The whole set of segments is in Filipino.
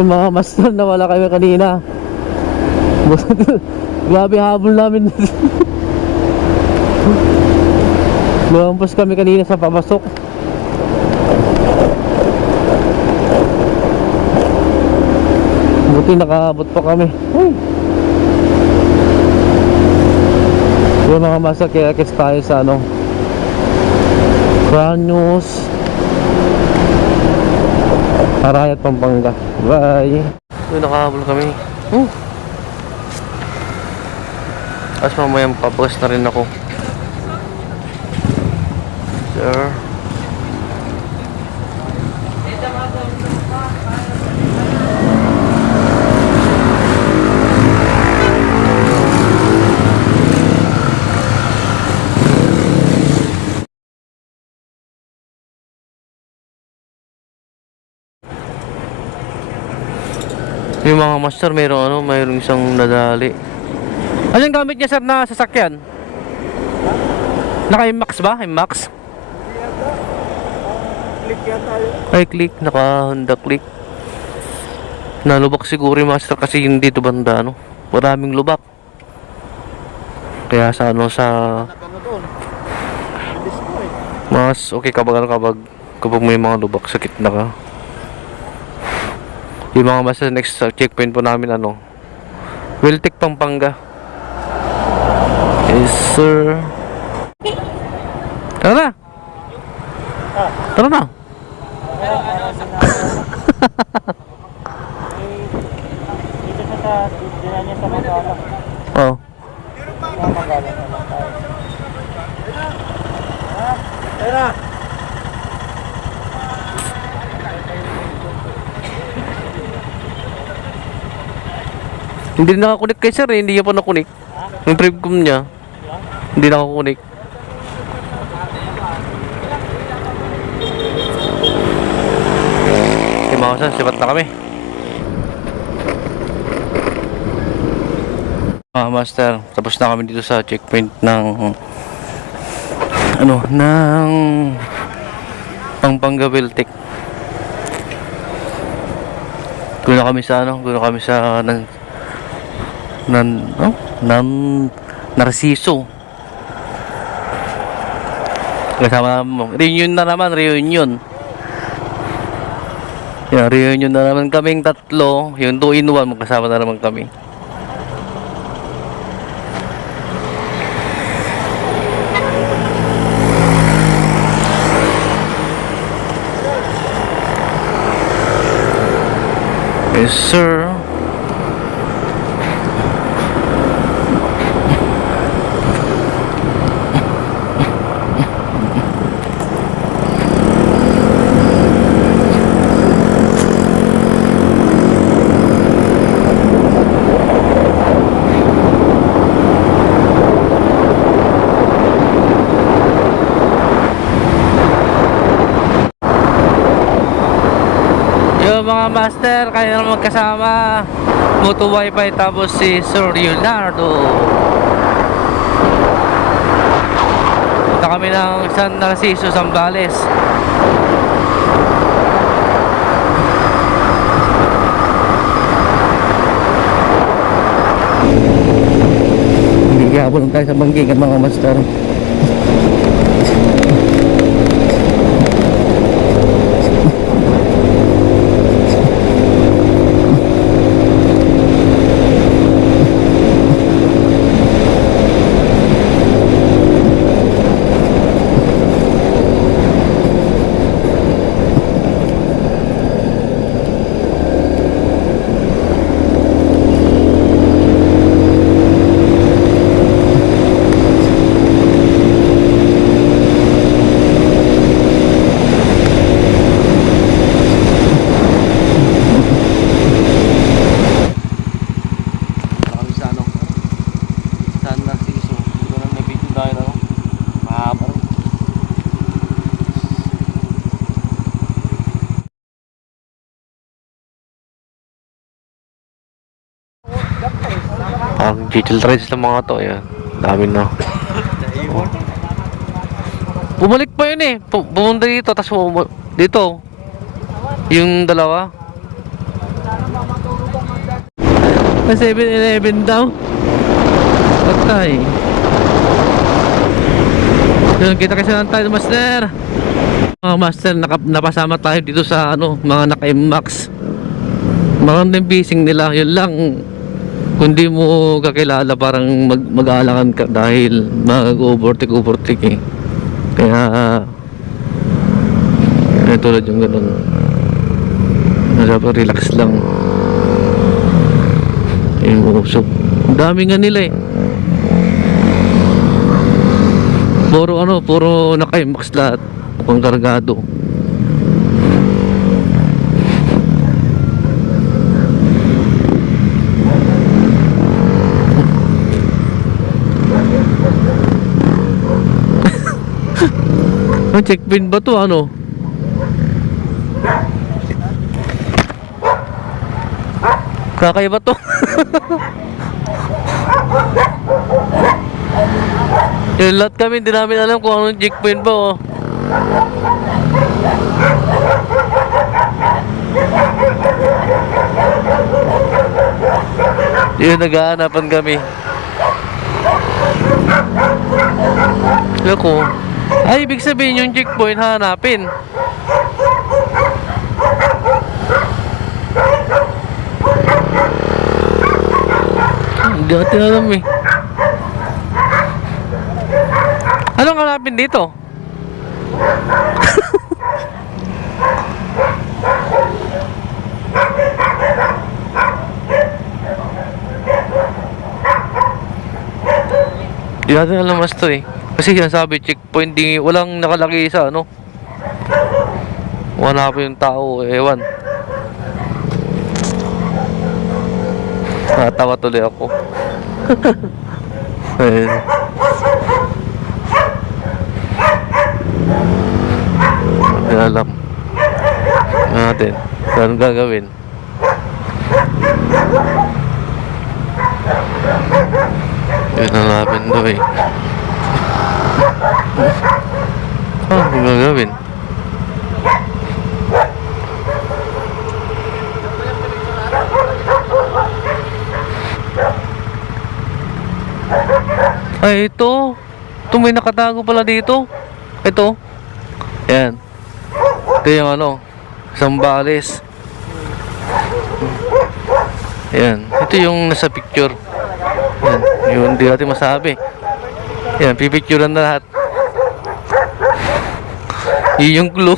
Yung mga master na wala kami kanina. Grabe habol namin. Lumampos kami kanina sa papasok. Buti nakaabot pa kami. Ay. Yung mga master, kaya kiss tayo sa ano, Cranos Arayat, Pampanga. Bye. Yung nakahabol kami. As mamaya papagas na rin ako. Sir. Yung mga master, mayroong isang nadali. Ano yung gamit niya sir na sasakyan? Naka-IMAX ba? IMAX? Click yata yun. Ay, click. Naka-Honda click. Nalubak siguro yung master kasi hindi dito banda, ano? Maraming lubak. Kaya sa ano, sa Ano doon? Bilis ko eh. mas okay kapag may mga lubak, sakit na ka. Yung mga master, next checkpoint po namin, ano, Wiltic, Pampanga. Yes sir. Tara na. Tara na. Dito sa dinan niya sa Magala. Oh. Sa Magala na lang tayo. Tara! Hindi nakakunik kay sir eh. Hindi niya pa nakunik. Yung prevcom niya hindi nakakunik. Okay mga sir, sibat na kami. Master, tapos na kami dito sa checkpoint ng ano, ng Pampanga Wiltic. Doon na kami sa ano, Narciso. Kasama mo. Reunion na naman, reunion. Yan, reunion na naman kaming tatlo. Yung 2-in-1, magkasama na naman kami. Yes, sir. Mga master, kaya naman magkasama Moto Wi-Fi, tapos si Sir Leonardo. Punta kami ng San Narciso, Zambales. Gigabon tayo sa bangking mga master. Ang digital rides ng mga to, yan. Dami na. Oh. Bumalik pa yun eh. Pumunta dito, tapos dito. Yung dalawa. 7-Eleven daw. Patay. Yun, kita kasi lang tayo, master. Mga master, napasama tayo dito sa mga naka-MAX. Magandang bising nila. Yun lang, kung di mo kakilala, parang mag-aalangan ka dahil mag-overtake eh. Kaya tulad yung ganun, dapat relax lang. Yung usok, ang dami nga nila eh. Puro naka-MAX lahat, mukhang kargado. Ang checkpoint ba to, kakaiba to. Yung lahat kami, hindi namin alam kung anong checkpoint ba, oh. Yun, nag-aanapan kami. Loko. Ay, ibig sabihin yung checkpoint hanapin. Hindi natin alam eh. Anong hanapin dito? Hindi natin alam mas to eh. Kasi sinasabi checkpoint, walang nakalagay sa wala pa yung tao, ewan. Natawa tuloy ako. Ayun. Hindi alam natin saan gagawin. Yun ang lapin daw eh. Ano gagawin? Ay, ito may nakatago pala dito. Ito. Ayan. Ito yung Zambales. Ayan. Ito yung nasa picture. Ayan. Yun, hindi natin masabi. Ayan, pipicturean na lahat. Yun yung clue.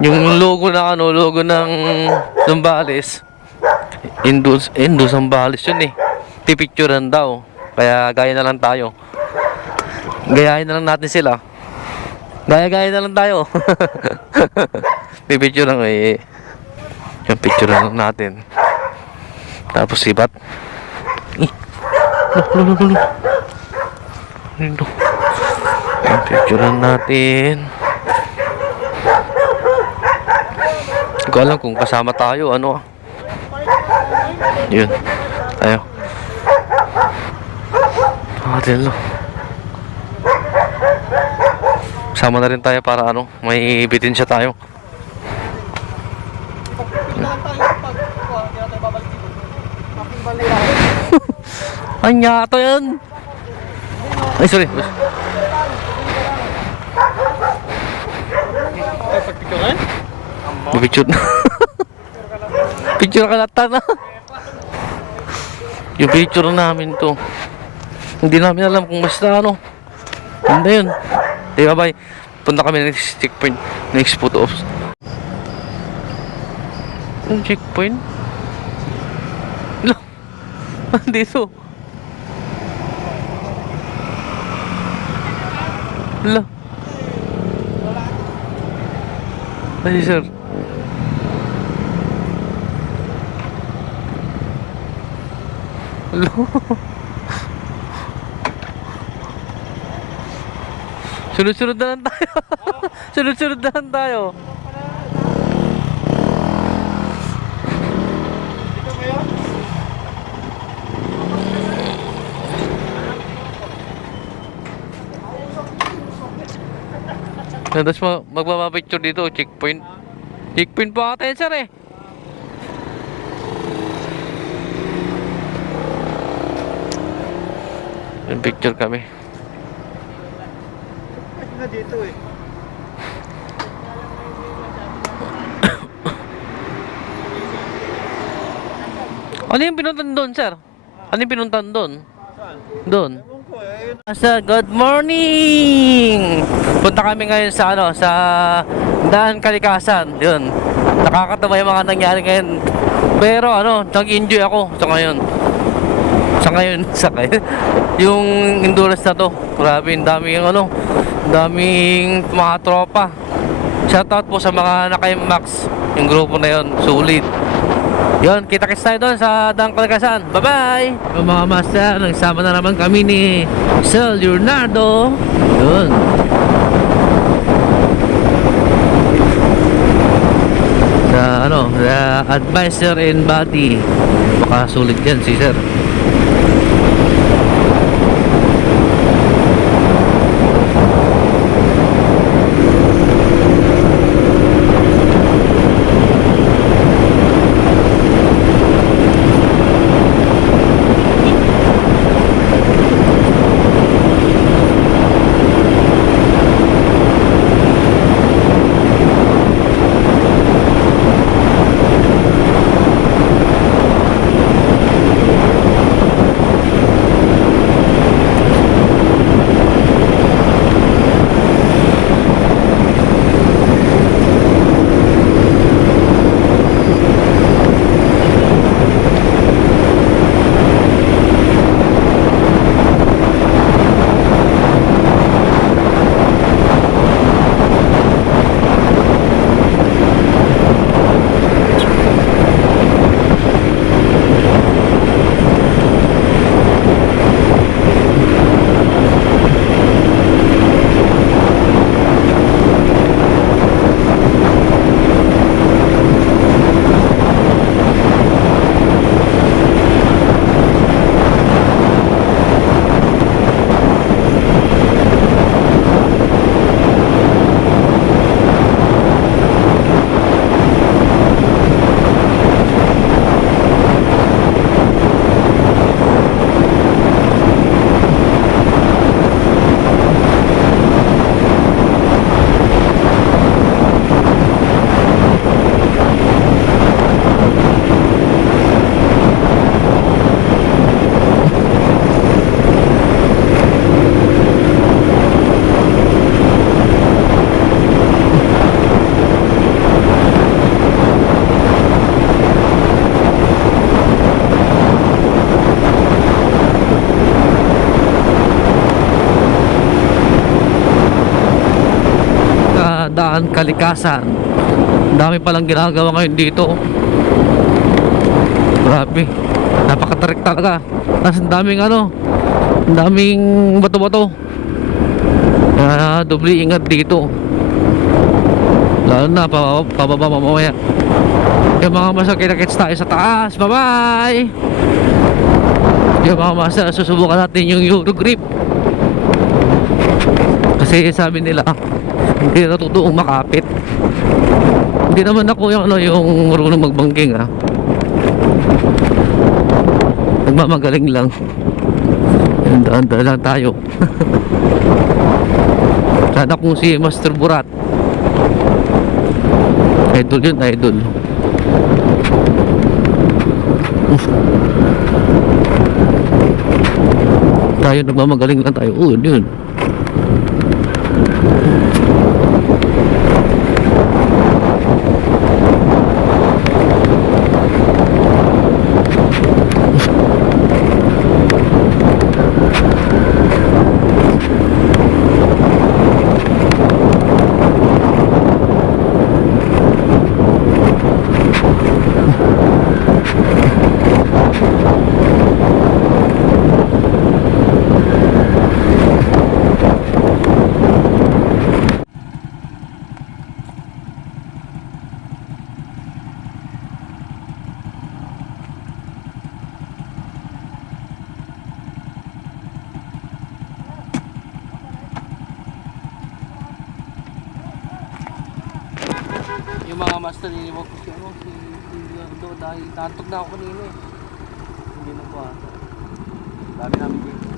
Yung logo ng Zambales, Indo Zambales yun eh. Pipicturean daw. Kaya gaya na lang tayo. Gayahin na lang natin sila. Gaya na lang tayo. Pipicturean eh. Yung picturean lang natin. Tapos sibat. Yung picturean natin. Hindi ko alam kung kasama tayo, Yun, tayo. Adelo. Sama na rin tayo para may bitin siya tayo. Anya to yan. Ay, sorry. Picture na. Picture ka lata na. Yung picture namin to. Hindi namin alam kung basta Hindi yun. Di ba, bye. Punta kami ng checkpoint. Next photo ops. Yung checkpoint? Look. Dito. Look. Ay, sir. Hello. Sunod-sunod na lang tayo. Sunod-sunod na lang tayo. Tapos magbabapicture dito, checkpoint. Checkpoint po ata yan, sir eh. Yung picture kami. Pwede na dito eh. Ano yung pinuntan doon, sir? Ano yung pinuntan doon? Saan? Doon. Ewan ko eh. Sir, good morning! Punta kami ngayon sa sa Daan Kalikasan. Yun. Nakakatawa yung mga nangyari ngayon. Pero nag-enjoy ako sa ngayon. Sa ngayon. Yung endurance na to. Grabe, daming daming mga tropa. Shoutout po sa mga naka-max. Yung grupo na yun, sulit. Yun, kita-kits tayo doon sa Daan Kalikasan. Bye-bye! Mga master, nagsama na naman kami ni Sir Leonardo. Yun. The advisor in body. Baka sulit yan si Sir. Daan Kalikasan. Dami palang ginagawa ngayon dito. Grabe, napakatarik talaga. Tapos ang daming bato-bato. Kaya doble ingat dito. Lalo na pababa mamaya. Yung mga masakit-kits tayo sa taas. Bye bye. Yung mga masa, susubukan natin yung Eurogrip. Kasi sabi nila hindi natutuong makapit. Hindi naman ako yung marunong magbangking nagmamagaling lang. Daan-daan lang tayo. Sana kung si Master Burat, idol yun, idol. Tayo nagmamagaling lang tayo. Yun. Yung mga master, iniwag ko si Leonardo dahil naantok na ako kanina eh. Hindi na po ata. Dami namin dito.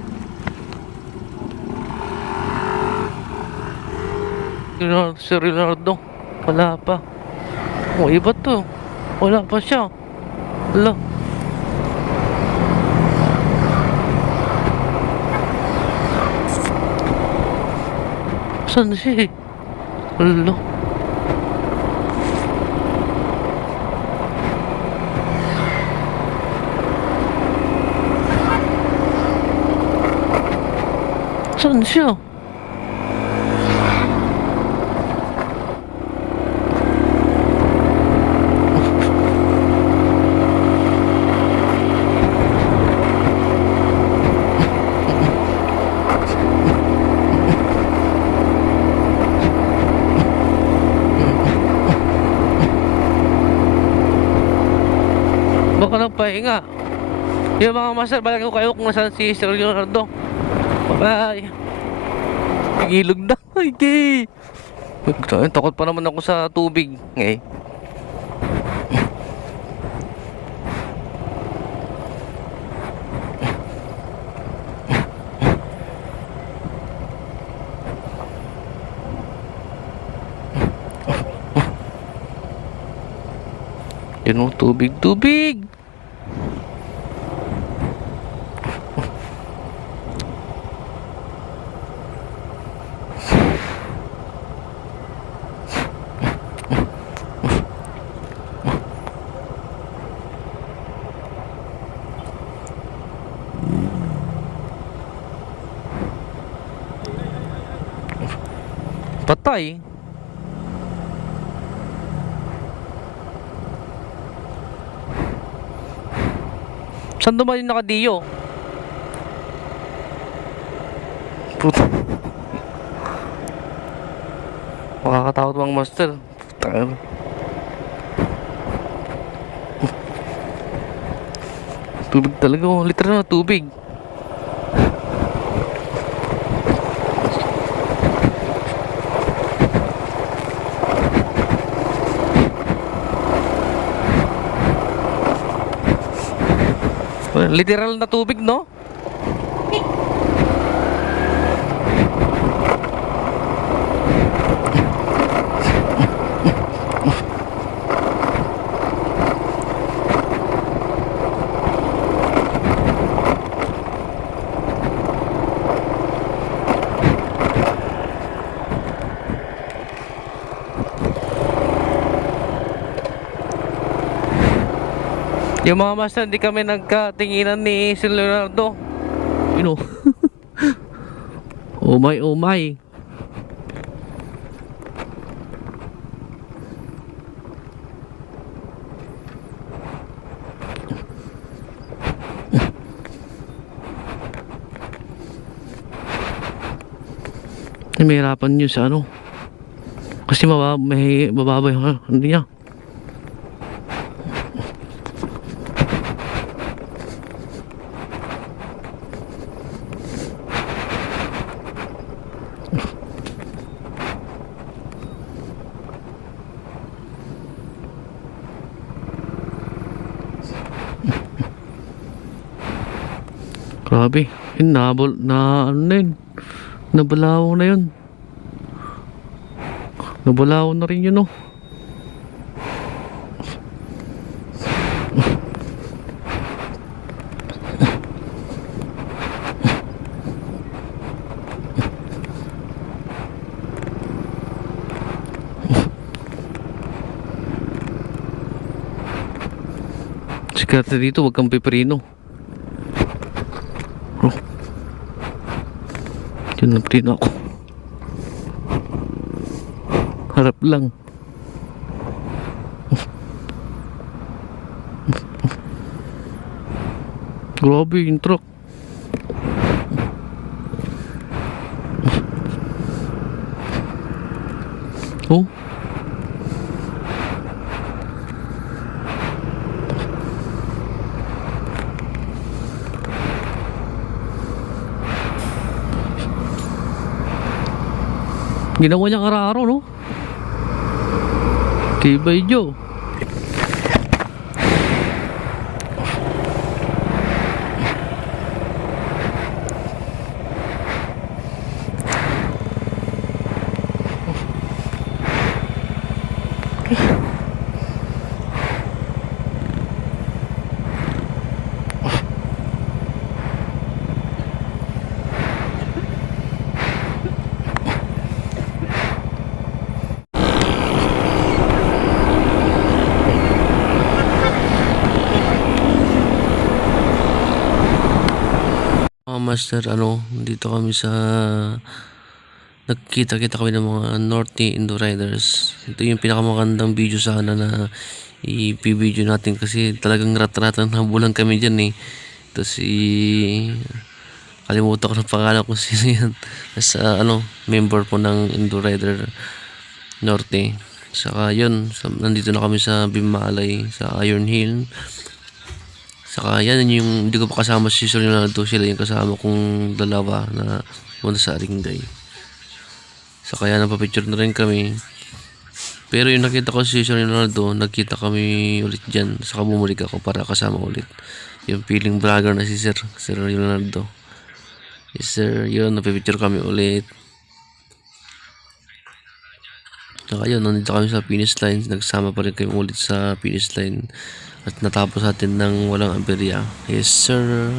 Si Leonardo, wala pa. Oh, iba to. Wala pa siya. Wala. Saan siya eh? Wala. Saan siya? Baka nagpahinga. Yung mga master, balagay ko kayo kung nasaan si Sir Leonardo. Bye. Igilog na. Ay, gay. Takot pa naman ako sa tubig. Eh. Yun o, tubig, tubig. Patay. Saan dumaan yung nakadiyo? Puta. Makakatakot mga master. Puta. Tubig talaga oh. Literal na tubig. Literal na tubig, no? Yung mga master, hindi kami nagkatinginan ni si Leonardo. You know. Oh my, oh my. May hirapan nyo sa ano. Kasi may mababa yung ano niya. Grabe, yun na ano na yun, nabalaw na yun. Nabalaw na rin yun, no. Sikarte dito, wag kang piperino. Oh. Diyan din ako. Harap lang. Grabe yung truck. Oh. Ginawa niyang araw-araw, no? Tibay Joe. Master, dito kami sa nagkita-kita kami ng mga Norte Indo Riders. Ito yung pinakamagandang video sana na i-video natin kasi talagang rat-ratan habulan kami dyan eh. Ito si kalimutan ko ng pangalan kung sino yan. Sa member po ng Indo Rider Norte. Saka yun, nandito na kami sa Bimalay, sa Iron Hill. Saka yan yung hindi ko pa kasama si Sir Ronaldo, sila yung kasama kong dalawa na muna sa Aringay. Saka yan napapicture na rin kami. Pero yung nakita ko si Sir Ronaldo, nagkita kami ulit dyan. Saka bumalik ako para kasama ulit. Yung feeling vlogger na si Sir Ronaldo. Yes sir, yun napapicture kami ulit. Saka yun, nandito kami sa finish line. Nagsama pa rin kayo ulit sa finish line. At natapos natin ng walang aberya. Yes sir.